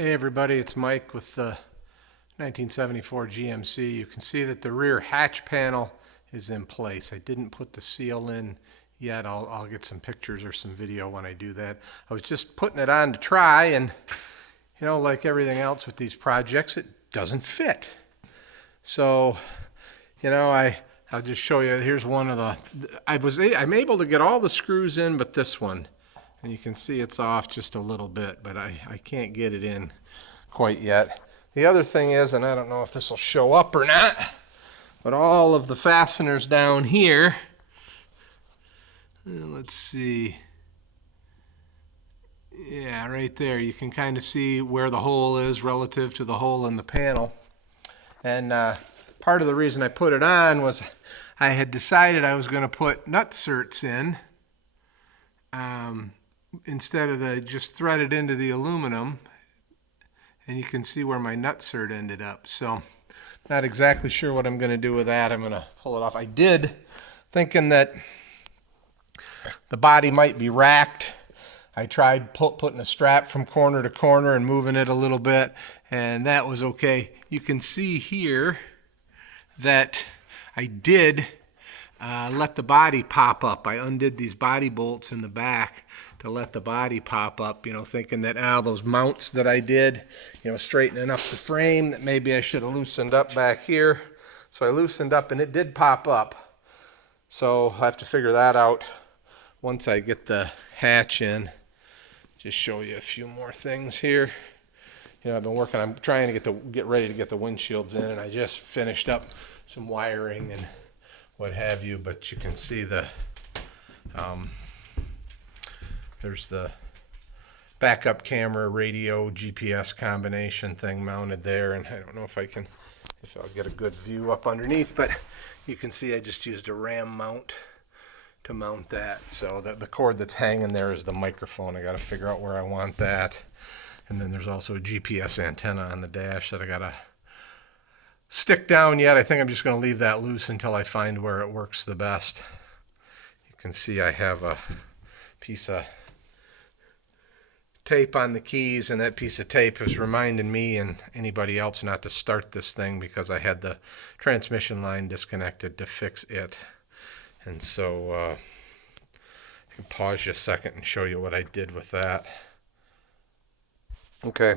Hey everybody, it's Mike with the 1974 GMC. You can see that the rear hatch panel is in place. I didn't put the seal in yet. I'll get some pictures or some video when I do that. I was just putting it on to try, and you know, like everything else with these projects, it doesn't fit. So, you know, I'll just show you. Here's one of the, I'm able to get all the screws in but this one. And you can see it's off just a little bit, but I can't get it in quite yet. The other thing is, and I don't know if this will show up or not, but all of the fasteners down here, let's see, yeah, right there, you can kind of see where the hole is relative to the hole in the panel. And part of the reason I put it on was I had decided I was going to put nut certs in. Instead of just threaded into the aluminum, and you can see where my nut cert ended up. So not exactly sure what I'm going to do with that. I'm going to pull it off. I did, thinking that the body might be racked. I tried putting a strap from corner to corner and moving it a little bit, and that was okay. You can see here that I did let the body pop up. I undid these body bolts in the back to let the body pop up, you know, thinking that those mounts that I did, you know, straightening up the frame, that maybe I should have loosened up back here. So I loosened up and it did pop up. So I have to figure that out once I get the hatch in. Just show you a few more things here. You know, I'm trying to get ready to get the windshields in, and I just finished up some wiring and what have you, but you can see there's the backup camera, radio, GPS combination thing mounted there, and I don't know if I'll get a good view up underneath, but you can see I just used a ram mount to mount that. So the cord that's hanging there is the microphone. I got to figure out where I want that. And then there's also a GPS antenna on the dash that I got to stick down yet. I think I'm just going to leave that loose until I find where it works the best. You can see I have a piece of tape on the keys, and that piece of tape is reminding me and anybody else not to start this thing because I had the transmission line disconnected to fix it. And so I can pause you a second and show you what I did with that. Okay.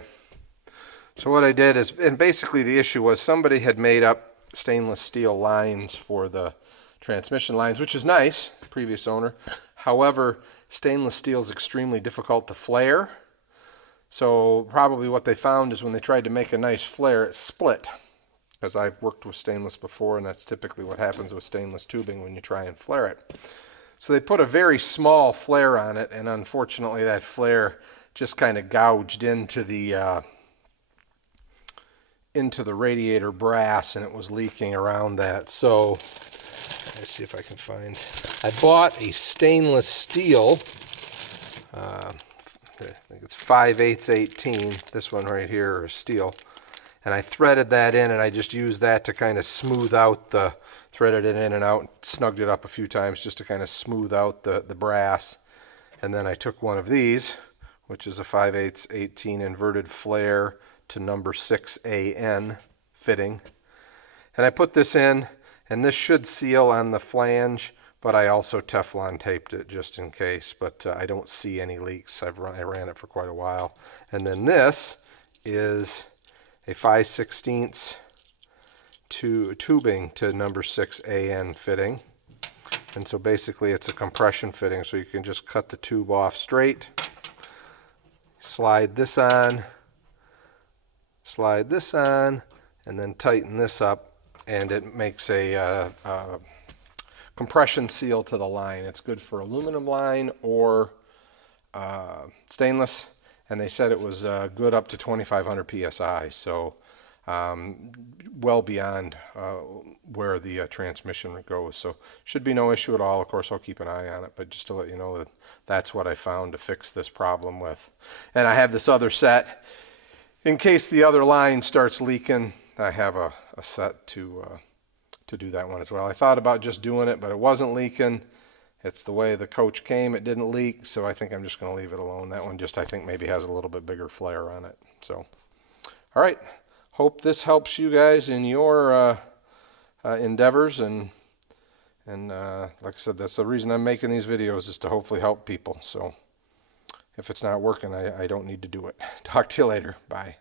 So what I did is, and basically the issue was somebody had made up stainless steel lines for the transmission lines, which is nice, previous owner. However, stainless steel is extremely difficult to flare. So probably what they found is when they tried to make a nice flare, it split. Because I've worked with stainless before, and that's typically what happens with stainless tubing when you try and flare it. So they put a very small flare on it, and unfortunately that flare just kind of gouged into the radiator brass, and it was leaking around that. So let's see if I can find. I bought a stainless steel. I think it's 5/8 18. This one right here is steel, and I threaded that in, and I just used that to kind of smooth out threaded it in and out, and snugged it up a few times just to kind of smooth out the brass. And then I took one of these, which is a 5/8 18 inverted flare to number 6 AN fitting. And I put this in, and this should seal on the flange, but I also Teflon taped it just in case, but I don't see any leaks. I ran it for quite a while. And then this is a 5/16 tubing to number 6 AN fitting. And so basically it's a compression fitting, so you can just cut the tube off straight, slide this on, and then tighten this up, and it makes a compression seal to the line. It's good for aluminum line or stainless, and they said it was good up to 2,500 psi, so well beyond where the transmission goes. So should be no issue at all. Of course, I'll keep an eye on it, but just to let you know that that's what I found to fix this problem with. And I have this other set in case the other line starts leaking. I have a set to do that one as well. I thought about just doing it, but it wasn't leaking. It's the way the coach came, it didn't leak, so I think I'm just going to leave it alone. That one just, I think, maybe has a little bit bigger flare on it. So, all right. Hope this helps you guys in your endeavors, and like I said, that's the reason I'm making these videos, is to hopefully help people. So if it's not working, I don't need to do it. Talk to you later. Bye.